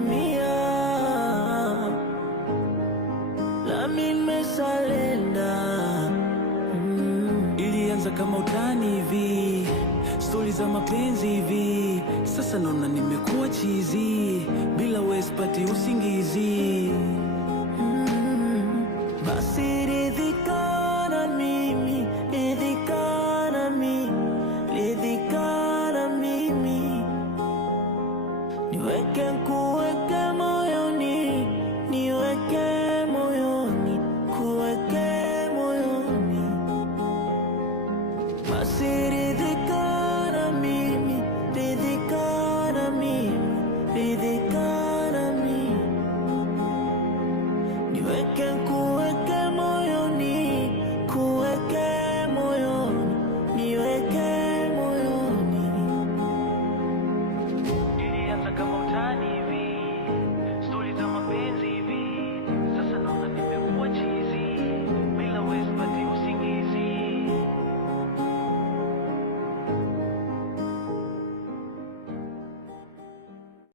mia, nami nimesalenda. Ilianza kama utani hivi, stori za mapenzi hivi, sasa naona nimekuwa chizi, bila wewe sipati usingizi. Basi ridhika na mimi, ridhika na mimi, ridhika na mimi, niweke kuweke